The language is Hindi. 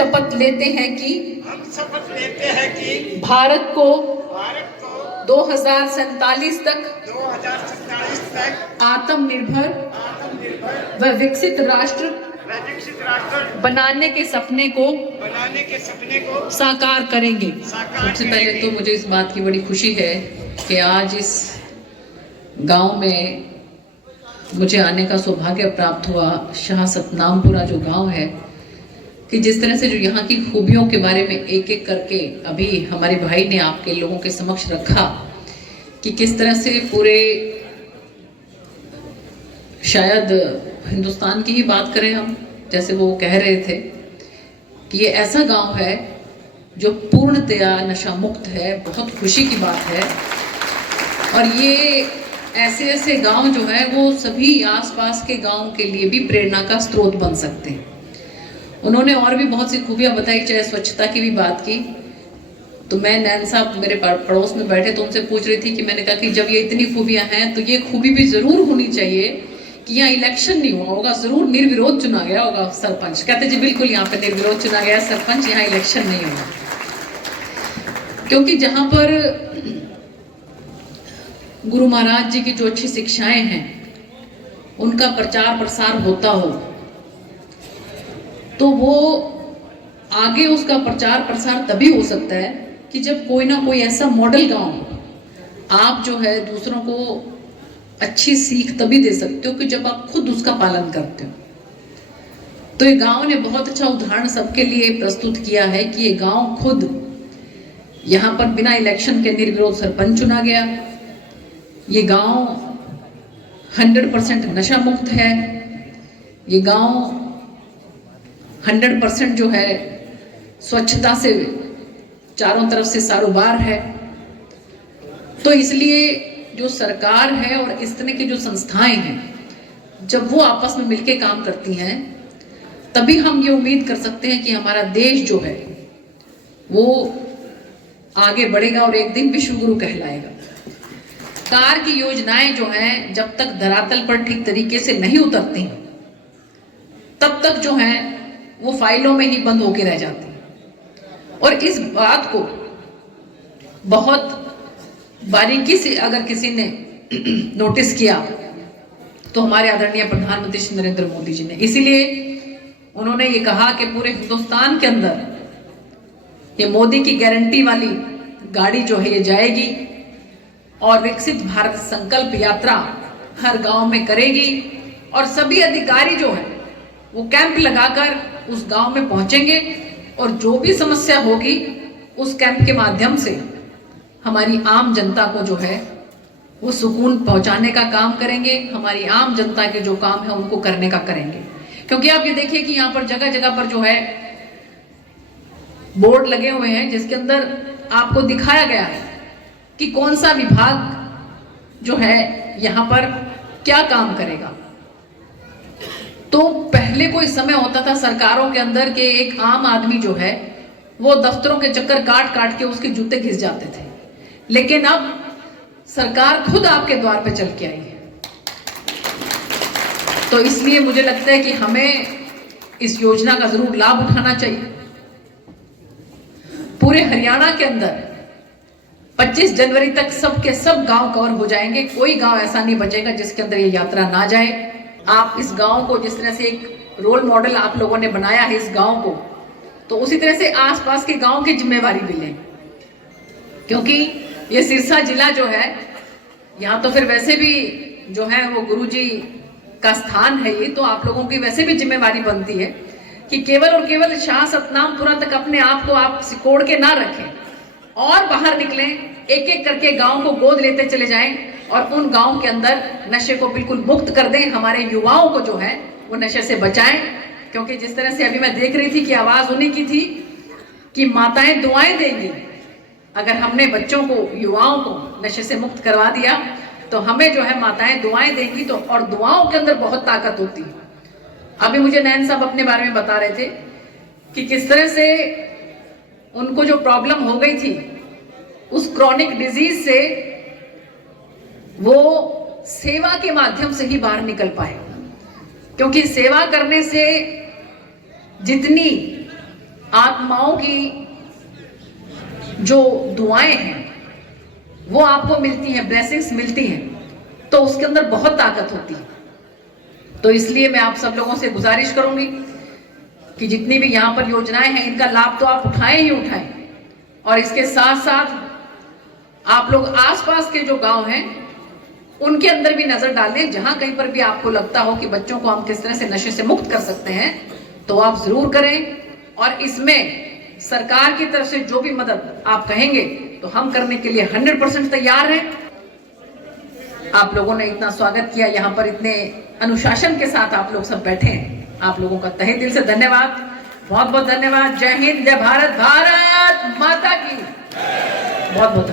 शपथ लेते हैं कि भारत को 2047 तक आत्मनिर्भर व विकसित राष्ट्र बनाने के सपने को साकार करेंगे। सबसे पहले तो मुझे इस बात की बड़ी खुशी है कि आज इस गांव में मुझे आने का सौभाग्य प्राप्त हुआ। शाह सतनामपुरा जो गांव है, कि जिस तरह से जो यहाँ की खूबियों के बारे में एक एक करके अभी हमारे भाई ने आपके लोगों के समक्ष रखा कि किस तरह से पूरे शायद हिंदुस्तान की ही बात करें हम, जैसे वो कह रहे थे कि ये ऐसा गांव है जो पूर्णतया नशा मुक्त है। बहुत खुशी की बात है। और ये ऐसे ऐसे गांव जो है वो सभी आसपास के गांव के लिए भी प्रेरणा का स्रोत बन सकते हैं। उन्होंने और भी बहुत सी खूबियां बताई, चाहे स्वच्छता की भी बात की। तो मैं नैन साहब मेरे पड़ोस में बैठे तो उनसे पूछ रही थी कि मैंने कहा कि जब ये इतनी खूबियां हैं तो ये खूबी भी जरूर होनी चाहिए कि यहाँ इलेक्शन नहीं हुआ होगा, जरूर निर्विरोध चुना गया होगा सरपंच। कहते जी बिल्कुल यहाँ पे निर्विरोध चुना गया सरपंच, यहाँ इलेक्शन नहीं हुआ। क्योंकि जहां पर गुरु महाराज जी की जो अच्छी शिक्षाएं हैं उनका प्रचार प्रसार होता हो तो वो आगे उसका प्रचार प्रसार तभी हो सकता है कि जब कोई ना कोई ऐसा मॉडल गांव आप जो है दूसरों को अच्छी सीख तभी दे सकते हो कि जब आप खुद उसका पालन करते हो। तो ये गांव ने बहुत अच्छा उदाहरण सबके लिए प्रस्तुत किया है कि ये गांव खुद यहाँ पर बिना इलेक्शन के निर्विरोध सरपंच चुना गया। ये गांव 100% नशा मुक्त है। ये गांव 100% जो है स्वच्छता से चारों तरफ से सारोबार है। तो इसलिए जो सरकार है और इस तरह की जो संस्थाएं हैं जब वो आपस में मिलके काम करती हैं तभी हम ये उम्मीद कर सकते हैं कि हमारा देश जो है वो आगे बढ़ेगा और एक दिन विश्व गुरु कहलाएगा। सरकार की योजनाएं जो हैं जब तक धरातल पर ठीक तरीके से नहीं उतरती तब तक जो है वो फाइलों में ही बंद होके रह जाती है। और इस बात को बहुत बारीकी से अगर किसी ने नोटिस किया तो हमारे आदरणीय प्रधानमंत्री श्री नरेंद्र मोदी जी ने, इसीलिए उन्होंने ये कहा कि पूरे हिंदुस्तान के अंदर ये मोदी की गारंटी वाली गाड़ी जो है ये जाएगी और विकसित भारत संकल्प यात्रा हर गांव में करेगी। और सभी अधिकारी जो है वो कैंप लगाकर उस गांव में पहुंचेंगे और जो भी समस्या होगी उस कैंप के माध्यम से हमारी आम जनता को जो है वो सुकून पहुंचाने का काम करेंगे। हमारी आम जनता के जो काम है उनको करने का करेंगे। क्योंकि आप ये देखिए कि यहाँ पर जगह जगह पर जो है बोर्ड लगे हुए हैं जिसके अंदर आपको दिखाया गया है कि कौन सा विभाग जो है यहाँ पर क्या काम करेगा। तो पहले कोई समय होता था सरकारों के अंदर के एक आम आदमी जो है वो दफ्तरों के चक्कर काट काट के उसके जूते घिस जाते थे, लेकिन अब सरकार खुद आपके द्वार पे चल के आई है। तो इसलिए मुझे लगता है कि हमें इस योजना का जरूर लाभ उठाना चाहिए। पूरे हरियाणा के अंदर 25 जनवरी तक सबके सब गांव कवर हो जाएंगे। कोई गांव ऐसा नहीं बचेगा जिसके अंदर ये यात्रा ना जाए। आप इस गांव को जिस तरह से एक रोल मॉडल आप लोगों ने बनाया है इस गांव को, तो उसी तरह से आसपास के गांव की जिम्मेवारी भी लें। क्योंकि ये सिरसा जिला जो है यहाँ तो फिर वैसे भी जो है वो गुरुजी का स्थान है ये, तो आप लोगों की वैसे भी जिम्मेवारी बनती है कि केवल और केवल शाह सतनामपुरा तक अपने आप को आप सिकोड़ के ना रखें और बाहर निकलें, एक एक करके गांव को गोद लेते चले जाएं और उन गांव के अंदर नशे को बिल्कुल मुक्त कर दें। हमारे युवाओं को जो है वो नशे से बचाएं। क्योंकि जिस तरह से अभी मैं देख रही थी कि आवाज उन्हीं की थी कि माताएं दुआएं देंगी। अगर हमने बच्चों को युवाओं को नशे से मुक्त करवा दिया तो हमें जो है माताएं दुआएं देंगी। तो और दुआओं के अंदर बहुत ताकत होती है। अभी मुझे नैन साहब अपने बारे में बता रहे थे कि किस तरह से उनको जो प्रॉब्लम हो गई थी उस क्रॉनिक डिजीज से वो सेवा के माध्यम से ही बाहर निकल पाए। क्योंकि सेवा करने से जितनी आत्माओं की जो दुआएं हैं वो आपको मिलती हैं, ब्लेसिंग्स मिलती हैं, तो उसके अंदर बहुत ताकत होती है। तो इसलिए मैं आप सब लोगों से गुजारिश करूंगी कि जितनी भी यहाँ पर योजनाएं हैं इनका लाभ तो आप उठाएं ही उठाएं, और इसके साथ साथ आप लोग आसपास के जो गांव हैं उनके अंदर भी नजर डालें। जहां कहीं पर भी आपको लगता हो कि बच्चों को हम किस तरह से नशे से मुक्त कर सकते हैं तो आप जरूर करें, और इसमें सरकार की तरफ से जो भी मदद आप कहेंगे तो हम करने के लिए 100% तैयार हैं। आप लोगों ने इतना स्वागत किया, यहाँ पर इतने अनुशासन के साथ आप लोग सब बैठे हैं, आप लोगों का तहे दिल से धन्यवाद, बहुत बहुत धन्यवाद। जय हिंद, जय भारत, भारत माता की बहुत बहुत